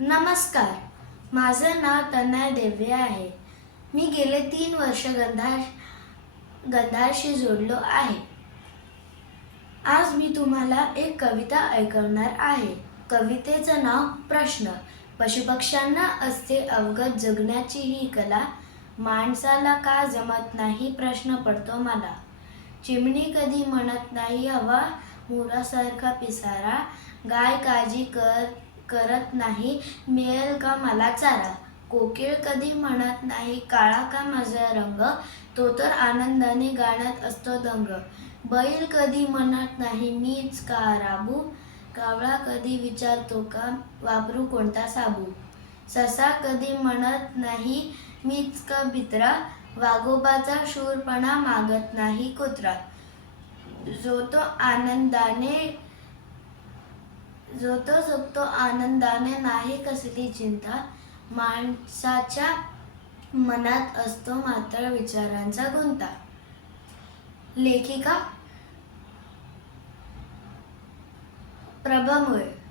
नमस्कार. माझं नाव तनय देवे आहे. मी गेले तीन वर्ष गंधार गंधारशी जोडलो आहे. आज मी तुम्हाला एक कविता ऐकवणार आहे. कवितेचं नाव प्रश्न. पशुपक्ष्यांना असते अवगत जगण्याची ही कला. माणसाला का जमत नाही प्रश्न पडतो मला. चिमणी कधी म्हणत नाही हवा मुरासारखा पिसारा. गाय काळजी कर करत नाही मिळेल का मला चारा? कोकिळ कधी म्हणत नाही काळा का माझा रंग? तो तर आनंदाने गाण्यात असतो दंग. बैल कधी म्हणत नाही मीच का राबू? कावळा कधी विचारतो का वापरू कोणता साबू? ससा कधी म्हणत नाही मीच का भित्रा वाघोबाचा शूरपणा मागत नाही कुत्रा. जो तो आनंदाने जोतो झोपतो जगतो आनंदाने नाही कसली चिंता. माणसाच्या मनात असतो मात्र विचारांचा गुंता. लेखिका प्रभामुळे.